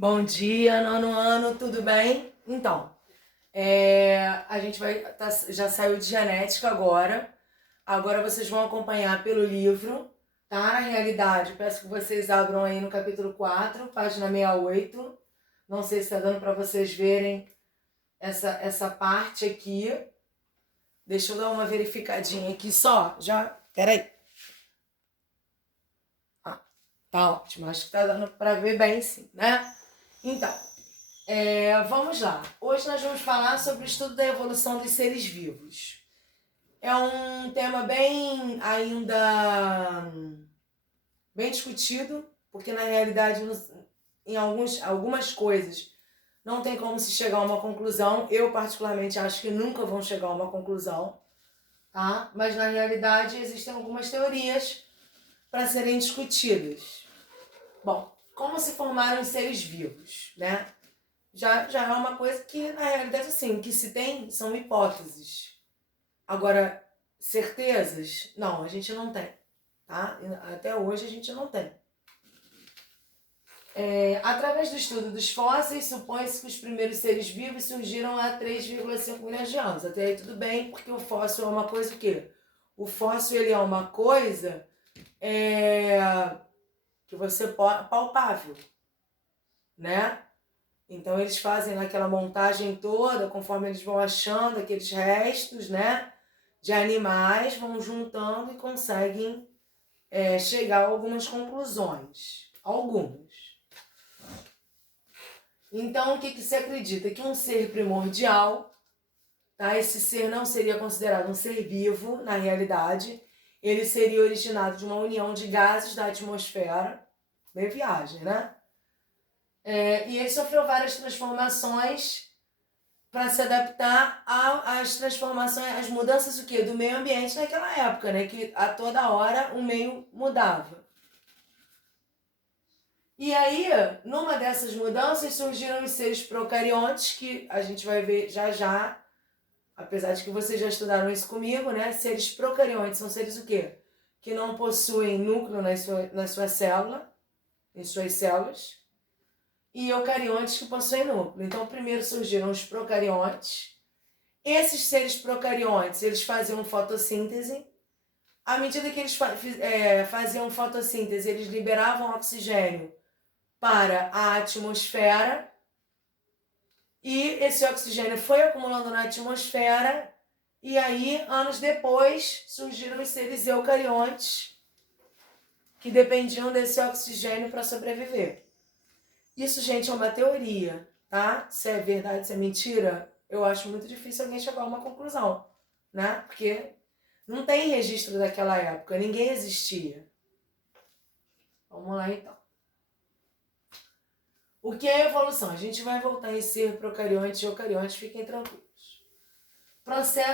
Bom dia, nono ano, tudo bem? Então, a gente já saiu de genética agora. Agora vocês vão acompanhar pelo livro, tá? Na realidade, peço que vocês abram aí no capítulo 4, página 68. Não sei se está dando para vocês verem essa parte aqui. Deixa eu dar uma verificadinha aqui só. Peraí. Tá ótimo, acho que tá dando para ver bem sim, né? Então, vamos lá. Hoje nós vamos falar sobre o estudo da evolução dos seres vivos. É um tema bem ainda bem discutido, porque na realidade em algumas coisas não tem como se chegar a uma conclusão. Eu particularmente acho que nunca vão chegar a uma conclusão, tá? Mas na realidade existem algumas teorias para serem discutidas. Bom, como se formaram os seres vivos, né? Já é uma coisa que, na realidade, assim, o que se tem são hipóteses. Agora, certezas, não, a gente não tem, tá? Até hoje a gente não tem. Através do estudo dos fósseis, supõe-se que os primeiros seres vivos surgiram há 3,5 milhões de anos. Até aí tudo bem, porque o fóssil é uma coisa o quê? O fóssil ele é uma coisa que você palpável, né? Então eles fazem aquela montagem toda, conforme eles vão achando aqueles restos, né, de animais, vão juntando e conseguem chegar a algumas conclusões. Algumas. Então o que se acredita? Que um ser primordial, tá? Esse ser não seria considerado um ser vivo, na realidade. Ele seria originado de uma união de gases da atmosfera. Bem viagem, né? E ele sofreu várias transformações para se adaptar às transformações, às mudanças o quê? Do meio ambiente naquela época, né? Que a toda hora o meio mudava. E aí, numa dessas mudanças, surgiram os seres procariontes, que a gente vai ver já já, apesar de que vocês já estudaram isso comigo, né? Seres procariontes são seres o quê? Que não possuem núcleo na sua célula, em suas células, e eucariontes que possuem núcleo. Então, primeiro surgiram os procariontes. Esses seres procariontes, eles faziam fotossíntese. À medida que eles faziam fotossíntese, eles liberavam oxigênio para a atmosfera. E esse oxigênio foi acumulando na atmosfera. E aí, anos depois, surgiram os seres eucariontes, que dependiam desse oxigênio para sobreviver. Isso, gente, é uma teoria, tá? Se é verdade, se é mentira, eu acho muito difícil alguém chegar a uma conclusão, né? Porque não tem registro daquela época, ninguém existia. Vamos lá então. O que é evolução? A gente vai voltar em ser procariontes e eucariontes, fiquem tranquilos.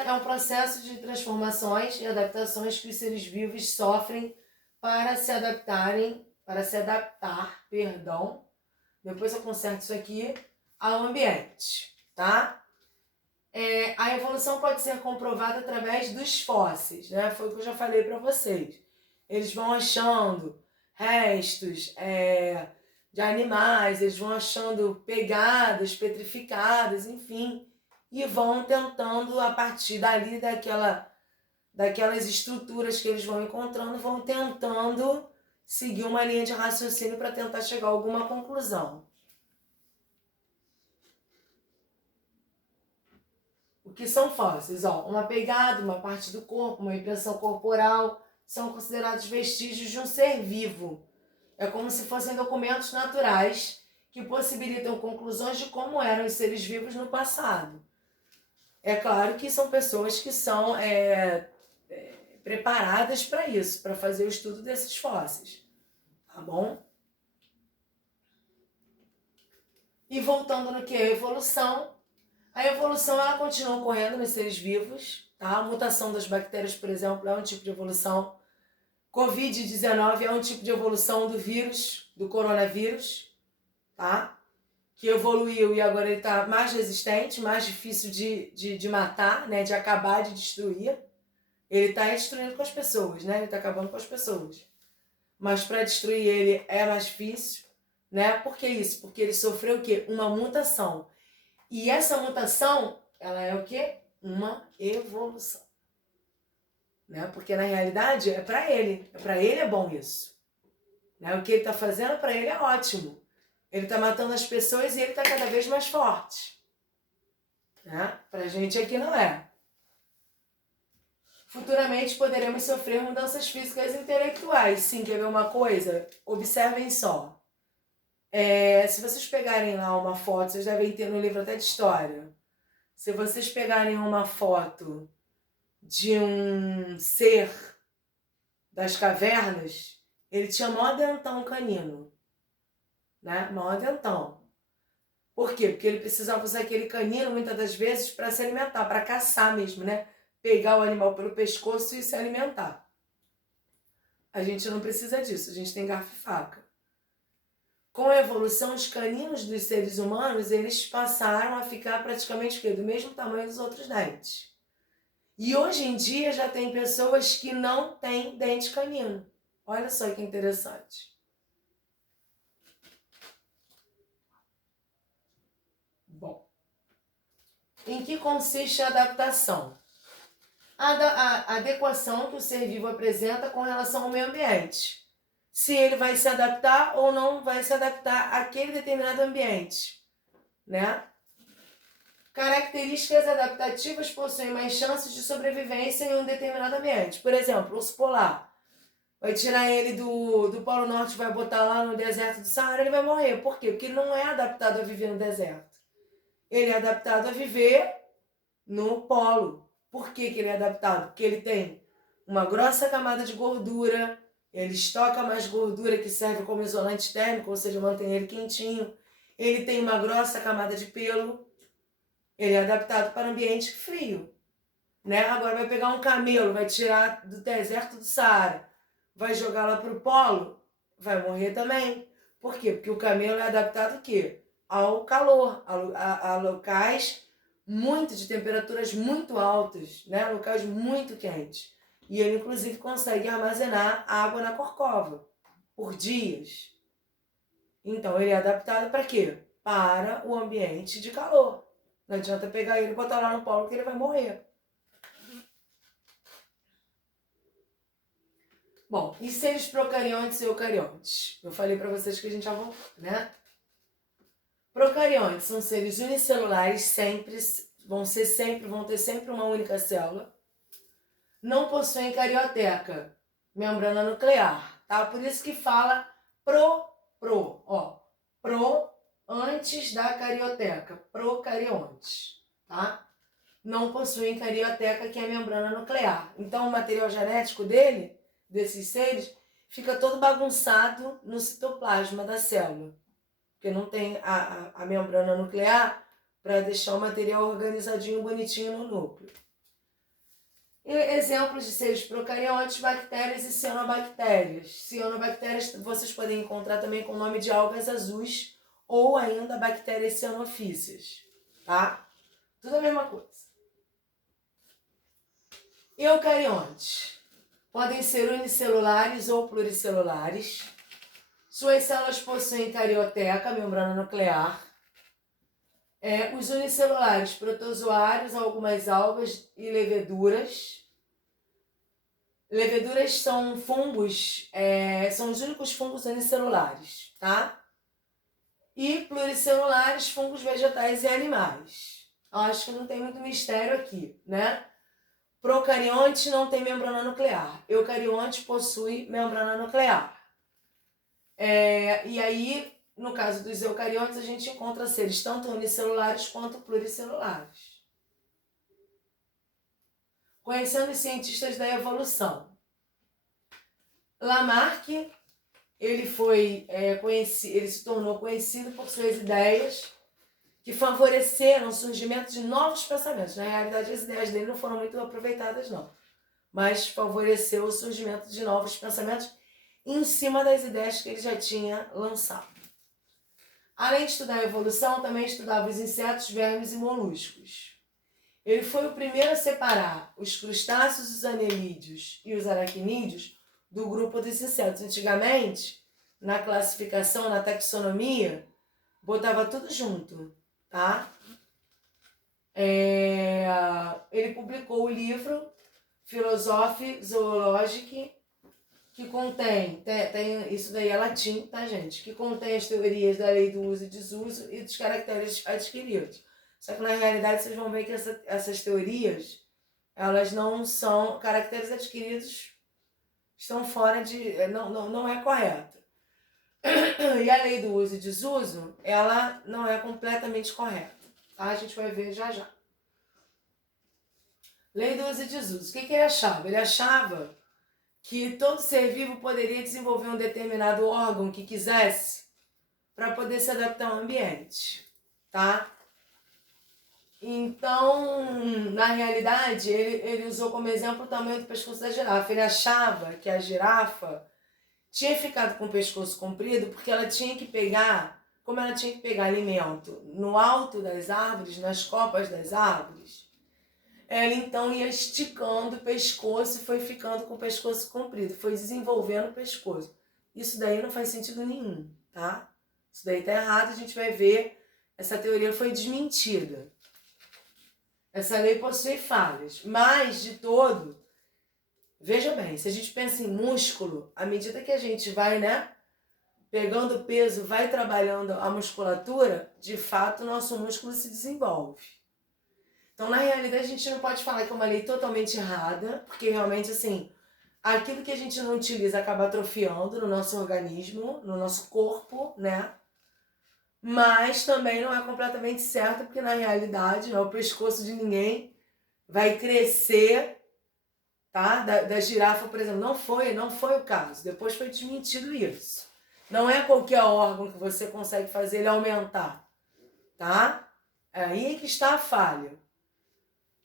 É um processo de transformações e adaptações que os seres vivos sofrem para se adaptar, depois eu conserto isso aqui, ao ambiente, tá? A evolução pode ser comprovada através dos fósseis, né? Foi o que eu já falei para vocês. Eles vão achando restos de animais, eles vão achando pegadas, petrificadas, enfim, e vão tentando, a partir dali, daquelas estruturas que eles vão encontrando, vão tentando seguir uma linha de raciocínio para tentar chegar a alguma conclusão. O que são fósseis? Uma pegada, uma parte do corpo, uma impressão corporal, são considerados vestígios de um ser vivo. É como se fossem documentos naturais que possibilitam conclusões de como eram os seres vivos no passado. É claro que são pessoas que são preparadas para isso, para fazer o estudo desses fósseis. Tá bom? E voltando no que é a evolução ela continua ocorrendo nos seres vivos, tá? A mutação das bactérias, por exemplo, é um tipo de evolução. Covid-19 é um tipo de evolução do vírus, do coronavírus, tá? Que evoluiu e agora ele está mais resistente, mais difícil de matar, né? De acabar, de destruir. Ele está destruindo com as pessoas, né? Ele está acabando com as pessoas. Mas para destruir ele é mais difícil, né? Por que isso? Porque ele sofreu o quê? Uma mutação. E essa mutação, ela é o quê? Uma evolução. Né? Porque na realidade é para ele. Para ele é bom isso. Né? O que ele está fazendo para ele é ótimo. Ele está matando as pessoas e ele está cada vez mais forte. Né? Para a gente aqui não é. Futuramente poderemos sofrer mudanças físicas e intelectuais. Sim, quer ver uma coisa? Observem só. Se vocês pegarem lá uma foto, vocês devem ter no livro até de história. Se vocês pegarem uma foto de um ser das cavernas, ele tinha maior dentão canino. Né? Maior dentão. Por quê? Porque ele precisava usar aquele canino muitas das vezes para se alimentar, para caçar mesmo, né? Pegar o animal pelo pescoço e se alimentar. A gente não precisa disso, a gente tem garfo e faca. Com a evolução, os caninos dos seres humanos, eles passaram a ficar praticamente do mesmo tamanho dos outros dentes. E hoje em dia já tem pessoas que não têm dente canino. Olha só que interessante. Bom, em que consiste a adaptação? A adequação que o ser vivo apresenta com relação ao meio ambiente. Se ele vai se adaptar ou não vai se adaptar àquele determinado ambiente, né? Características adaptativas possuem mais chances de sobrevivência em um determinado ambiente. Por exemplo, o urso polar. Vai tirar ele do Polo Norte e vai botar lá no deserto do Saara, ele vai morrer. Por quê? Porque ele não é adaptado a viver no deserto. Ele é adaptado a viver no polo. Por que ele é adaptado? Porque ele tem uma grossa camada de gordura, ele estoca mais gordura que serve como isolante térmico, ou seja, mantém ele quentinho. Ele tem uma grossa camada de pelo, ele é adaptado para ambiente frio. Né? Agora vai pegar um camelo, vai tirar do deserto do Saara, vai jogar lá para o polo, vai morrer também. Por quê? Porque o camelo é adaptado o quê? Ao calor, a locais de temperaturas muito altas, né? Locais muito quentes. E ele, inclusive, consegue armazenar água na corcova por dias. Então, ele é adaptado para quê? Para o ambiente de calor. Não adianta pegar ele e botar lá no polo que ele vai morrer. Bom, e seres procariontes e eucariontes? Eu falei para vocês que a gente já voltou, né? Procariontes são seres unicelulares, vão ter sempre uma única célula. Não possuem carioteca, membrana nuclear, tá? Por isso que fala pro, antes da carioteca, procariontes, tá? Não possuem carioteca, que é a membrana nuclear. Então o material genético desses seres, fica todo bagunçado no citoplasma da célula. Porque não tem a membrana nuclear para deixar o material organizadinho, bonitinho no núcleo. E exemplos de seres procariontes, bactérias e cianobactérias. Cianobactérias vocês podem encontrar também com o nome de algas azuis ou ainda bactérias cianofícias, tá? Tudo a mesma coisa. Eucariontes podem ser unicelulares ou pluricelulares. Suas células possuem carioteca, membrana nuclear. Os unicelulares, protozoários, algumas algas e leveduras. Leveduras são fungos, são os únicos fungos unicelulares, tá? E pluricelulares, fungos vegetais e animais. Acho que não tem muito mistério aqui, né? Procarionte não tem membrana nuclear. Eucarionte possui membrana nuclear. E aí, no caso dos eucariontes, a gente encontra seres tanto unicelulares quanto pluricelulares. Conhecendo os cientistas da evolução. Lamarck, ele se tornou conhecido por suas ideias que favoreceram o surgimento de novos pensamentos. Na realidade, as ideias dele não foram muito aproveitadas, não. Mas favoreceu o surgimento de novos pensamentos em cima das ideias que ele já tinha lançado. Além de estudar a evolução, também estudava os insetos, vermes e moluscos. Ele foi o primeiro a separar os crustáceos, os anelídeos e os aracnídeos do grupo dos insetos. Antigamente, na classificação, na taxonomia, botava tudo junto, tá? Ele publicou o livro Philosophiae Zoologicae, que contém, isso daí é latim, tá, gente? Que contém as teorias da lei do uso e desuso e dos caracteres adquiridos. Só que na realidade vocês vão ver que essas teorias, elas não são, caracteres adquiridos estão fora de, não é correta. E a lei do uso e desuso, ela não é completamente correta, tá? A gente vai ver já já. Lei do uso e desuso. O que ele achava? Ele achava que todo ser vivo poderia desenvolver um determinado órgão que quisesse para poder se adaptar ao ambiente, tá? Então, na realidade, ele usou como exemplo o tamanho do pescoço da girafa. Ele achava que a girafa tinha ficado com o pescoço comprido porque ela tinha que pegar, como ela tinha que pegar alimento no alto das árvores, nas copas das árvores, ela então ia esticando o pescoço e foi ficando com o pescoço comprido, foi desenvolvendo o pescoço. Isso daí não faz sentido nenhum, tá? Isso daí tá errado, a gente vai ver, essa teoria foi desmentida. Essa lei possui falhas, mas de todo, veja bem, se a gente pensa em músculo, à medida que a gente vai, né, pegando peso, vai trabalhando a musculatura, de fato o nosso músculo se desenvolve. Então, na realidade, a gente não pode falar que é uma lei totalmente errada, porque realmente, assim, aquilo que a gente não utiliza acaba atrofiando no nosso organismo, no nosso corpo, né? Mas também não é completamente certo, porque na realidade, o pescoço de ninguém vai crescer, tá? Da girafa, por exemplo, não foi o caso. Depois foi desmentido isso. Não é qualquer órgão que você consegue fazer ele aumentar, tá? É aí que está a falha.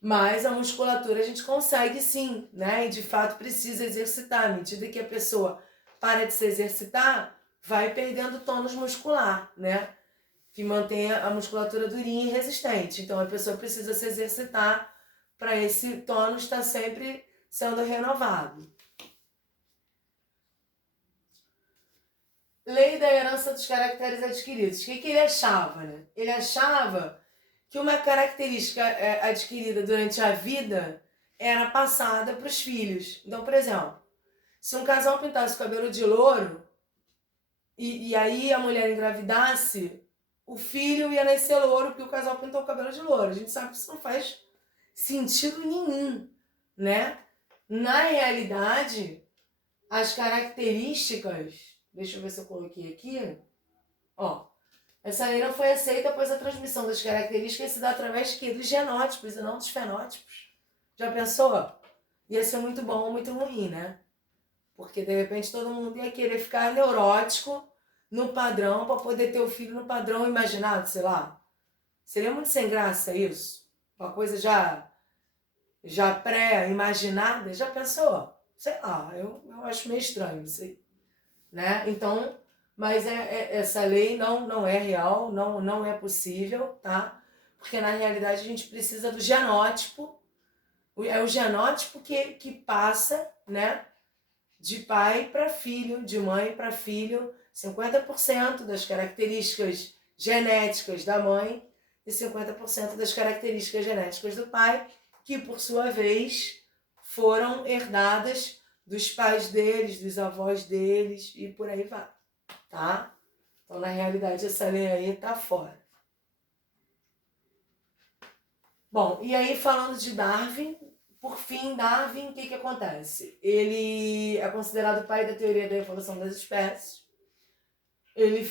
Mas a musculatura a gente consegue sim, né? E de fato precisa exercitar. À medida que a pessoa para de se exercitar, vai perdendo tônus muscular, né? Que mantém a musculatura durinha e resistente. Então a pessoa precisa se exercitar para esse tônus estar sempre sendo renovado. Lei da herança dos caracteres adquiridos. O que ele achava, né? Ele achava que uma característica adquirida durante a vida era passada para os filhos. Então, por exemplo, se um casal pintasse o cabelo de louro e aí a mulher engravidasse, o filho ia nascer louro porque o casal pintou o cabelo de louro. A gente sabe que isso não faz sentido nenhum, né? Na realidade, as características... Deixa eu ver se eu coloquei aqui. Ó, essa lei não foi aceita, pois a transmissão das características se dá através dos genótipos e não dos fenótipos. Já pensou? Ia ser muito bom ou muito ruim, né? Porque de repente todo mundo ia querer ficar neurótico no padrão para poder ter o filho no padrão imaginado, sei lá. Seria muito sem graça isso. Uma coisa já pré-imaginada. Já pensou? Sei lá, eu acho meio estranho isso aí, né? Então... Mas essa lei não é real, não é possível, tá? Porque na realidade a gente precisa do genótipo. É o genótipo que passa, né? De pai para filho, de mãe para filho. 50% das características genéticas da mãe e 50% das características genéticas do pai, que por sua vez foram herdadas dos pais deles, dos avós deles e por aí vai. Tá? Então, na realidade, essa lei aí tá fora. Bom, e aí falando de Darwin, por fim, Darwin, o que acontece? Ele é considerado o pai da teoria da evolução das espécies. Ele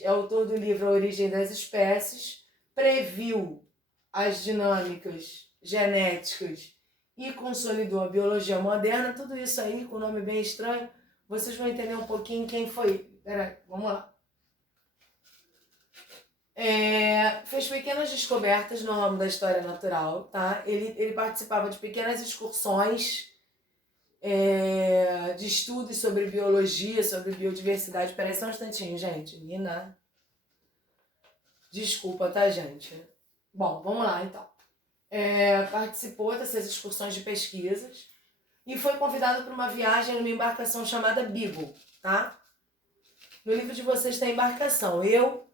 é autor do livro A Origem das Espécies, previu as dinâmicas genéticas e consolidou a biologia moderna. Tudo isso aí, com um nome bem estranho, vocês vão entender um pouquinho quem foi. Peraí, vamos lá. Fez pequenas descobertas no ramo da história natural, tá? Ele participava de pequenas excursões de estudos sobre biologia, sobre biodiversidade. Peraí só um instantinho, gente. Nina. Desculpa, tá, gente? Bom, vamos lá, então. Participou dessas excursões de pesquisas e foi convidado para uma viagem numa embarcação chamada Beagle, tá? No livro de vocês tem embarcação. Eu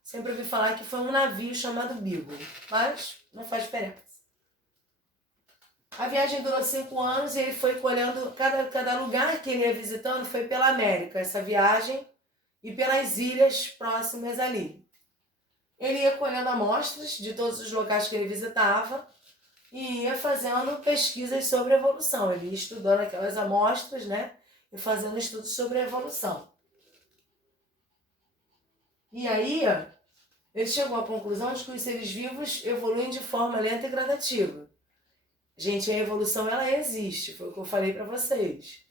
sempre ouvi falar que foi um navio chamado Beagle, mas não faz diferença. A viagem durou 5 anos e ele foi colhendo, cada lugar que ele ia visitando foi pela América, essa viagem, e pelas ilhas próximas ali. Ele ia colhendo amostras de todos os locais que ele visitava e ia fazendo pesquisas sobre a evolução. Ele ia estudando aquelas amostras, né? E fazendo estudos sobre a evolução. E aí, ele chegou à conclusão de que os seres vivos evoluem de forma lenta e gradativa. Gente, a evolução, ela existe, foi o que eu falei para vocês.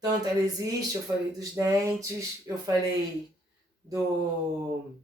Tanto ela existe, eu falei dos dentes, eu falei dos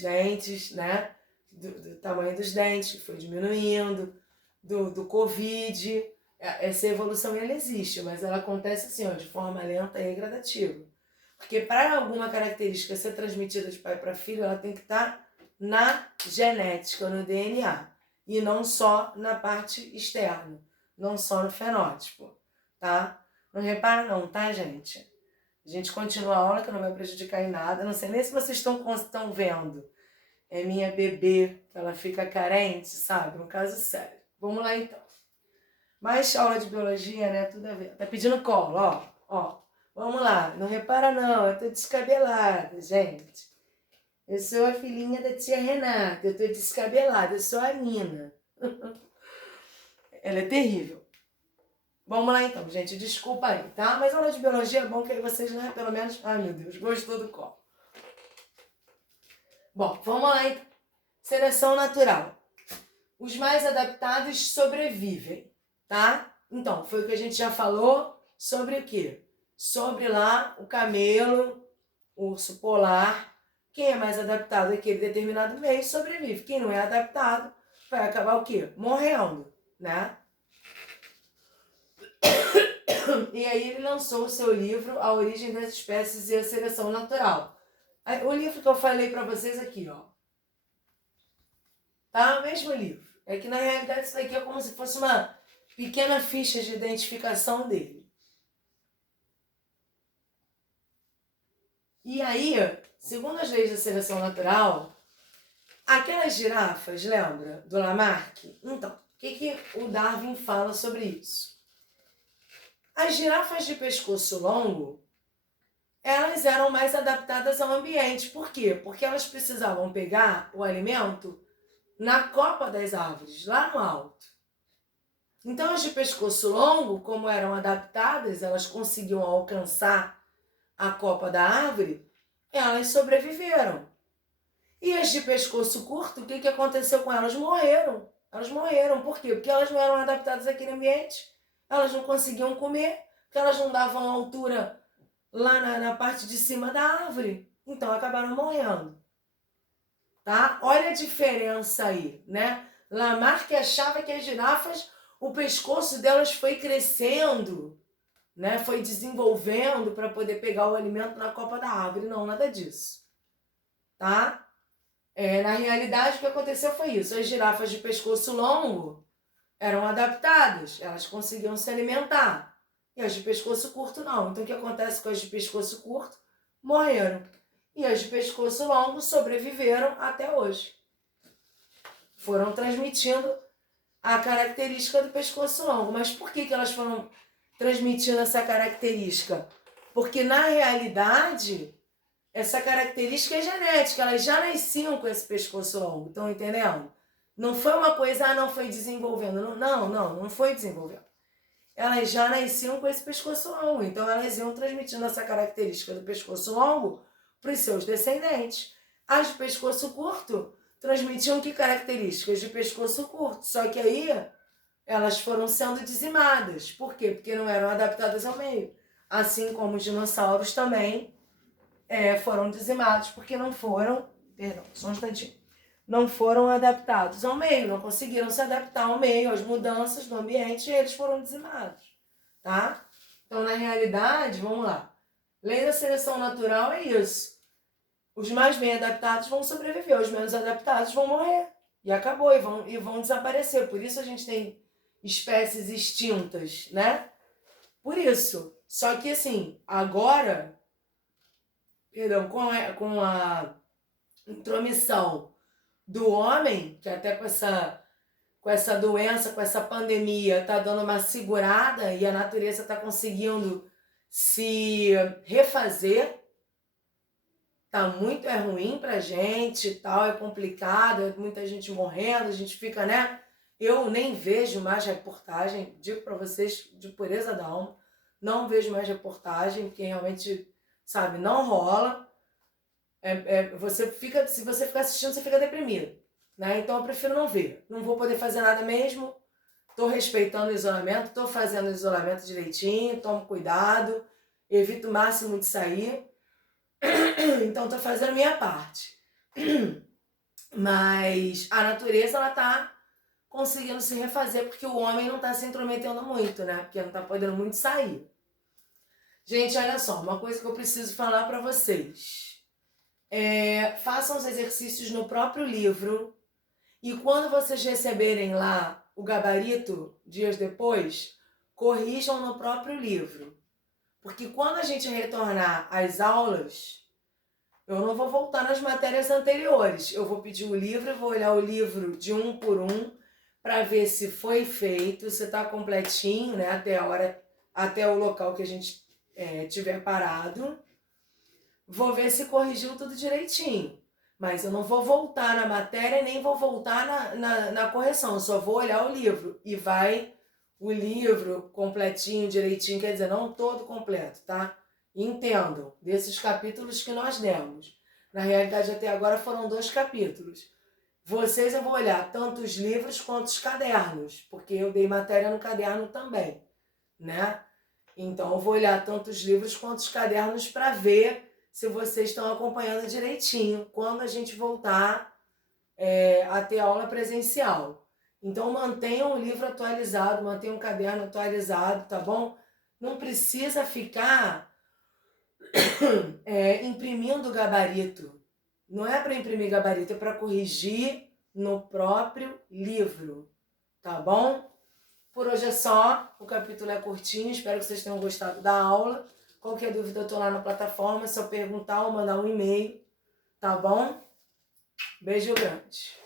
dentes, né? Do tamanho dos dentes, que foi diminuindo, do Covid. Essa evolução, ela existe, mas ela acontece assim, de forma lenta e gradativa. Porque para alguma característica ser transmitida de pai para filho, ela tem que estar na genética, no DNA. E não só na parte externa, não só no fenótipo, tá? Não repara não, tá, gente? A gente continua a aula, que não vai prejudicar em nada. Não sei nem se vocês estão vendo. É minha bebê, ela fica carente, sabe? Um caso sério. Vamos lá, então. Mais aula de biologia, né? Tudo a ver. Tá pedindo colo, ó. Vamos lá. Não repara não, eu tô descabelada, gente. Eu sou a filhinha da tia Renata, eu tô descabelada, eu sou a Nina. Ela é terrível. Vamos lá então, gente, desculpa aí, tá? Mas aula de biologia é bom que aí vocês, né, pelo menos... Ai, meu Deus, gostou do colo. Bom, vamos lá então. Seleção natural. Os mais adaptados sobrevivem, tá? Então, foi o que a gente já falou sobre o quê? Sobre lá o camelo, o urso polar. Quem é mais adaptado àquele determinado meio sobrevive. Quem não é adaptado vai acabar o quê? Morrendo, né? E aí ele lançou o seu livro A Origem das Espécies e a Seleção Natural. O livro que eu falei para vocês aqui, ó. Tá? O mesmo livro. É que na realidade isso daqui é como se fosse uma pequena ficha de identificação dele. E aí, segundo as leis da seleção natural, aquelas girafas, lembra? Do Lamarck? Então, o que o Darwin fala sobre isso? As girafas de pescoço longo, elas eram mais adaptadas ao ambiente. Por quê? Porque elas precisavam pegar o alimento na copa das árvores, lá no alto. Então, as de pescoço longo, como eram adaptadas, elas conseguiam alcançar a copa da árvore, elas sobreviveram. E as de pescoço curto, o que aconteceu com elas? Morreram. Elas morreram. Por quê? Porque elas não eram adaptadas àquele ambiente. Elas não conseguiam comer, porque elas não davam altura lá na parte de cima da árvore. Então, acabaram morrendo. Tá? Olha a diferença aí, né? Lamarck achava que as girafas, o pescoço delas foi crescendo, né? Foi desenvolvendo para poder pegar o alimento na copa da árvore. Não, nada disso. Tá? Na realidade, o que aconteceu foi isso. As girafas de pescoço longo eram adaptadas, elas conseguiam se alimentar. E as de pescoço curto não. Então, o que acontece com as de pescoço curto? Morreram. E as de pescoço longo sobreviveram até hoje. Foram transmitindo a característica do pescoço longo. Mas por que elas foram transmitindo essa característica? Porque, na realidade, essa característica é genética. Elas já nasciam com esse pescoço longo. Estão entendendo? Não foi uma coisa, não foi desenvolvendo. Não foi desenvolvendo. Elas já nasciam com esse pescoço longo. Então, elas iam transmitindo essa característica do pescoço longo para os seus descendentes. As de pescoço curto transmitiam que características? De pescoço curto. Só que aí elas foram sendo dizimadas. Por quê? Porque não eram adaptadas ao meio. Assim como os dinossauros também foram dizimados porque não foram... Perdão, só um instantinho. Não foram adaptados ao meio, não conseguiram se adaptar ao meio, às mudanças do ambiente, e eles foram dizimados, tá? Então, na realidade, vamos lá. Lei da seleção natural é isso. Os mais bem adaptados vão sobreviver, os menos adaptados vão morrer. E acabou, e vão desaparecer. Por isso a gente tem espécies extintas, né? Por isso. Só que, assim, agora perdão, com a intromissão do homem, que até com essa doença, com essa pandemia, tá dando uma segurada e a natureza tá conseguindo se refazer. Tá muito ruim pra gente, tal, é complicado, é muita gente morrendo, a gente fica, né? Eu nem vejo mais reportagem, digo pra vocês de pureza da alma, não vejo mais reportagem, porque realmente, sabe, não rola. Se você ficar assistindo, você fica deprimido, né? Então eu prefiro não ver. Não vou poder fazer nada mesmo. Tô respeitando o isolamento, tô fazendo o isolamento direitinho, tomo cuidado, evito o máximo de sair. Então tô fazendo a minha parte. Mas a natureza, ela tá conseguindo se refazer, porque o homem não tá se intrometendo muito, né? Porque não tá podendo muito sair. Gente, olha só, uma coisa que eu preciso falar pra vocês. Façam os exercícios no próprio livro e quando vocês receberem lá o gabarito, dias depois, corrijam no próprio livro. Porque quando a gente retornar às aulas, eu não vou voltar nas matérias anteriores. Eu vou pedir o livro, vou olhar o livro de um por um para ver se foi feito, se está completinho, né, até o local que a gente tiver parado. Vou ver se corrigiu tudo direitinho. Mas eu não vou voltar na matéria, nem vou voltar na correção. Eu só vou olhar o livro. E vai o livro completinho, direitinho, quer dizer, não todo completo, tá? Entendam, desses capítulos que nós demos. Na realidade, até agora foram 2 capítulos. Vocês eu vou olhar tanto os livros quanto os cadernos, porque eu dei matéria no caderno também, né? Então eu vou olhar tanto os livros quanto os cadernos para ver se vocês estão acompanhando direitinho quando a gente voltar a ter aula presencial. Então mantenham o livro atualizado, mantenham o caderno atualizado, tá bom? Não precisa ficar imprimindo gabarito. Não é para imprimir gabarito, é para corrigir no próprio livro, tá bom? Por hoje é só, o capítulo é curtinho, espero que vocês tenham gostado da aula. Qualquer dúvida eu tô lá na plataforma, é só perguntar ou mandar um e-mail, tá bom? Beijo grande.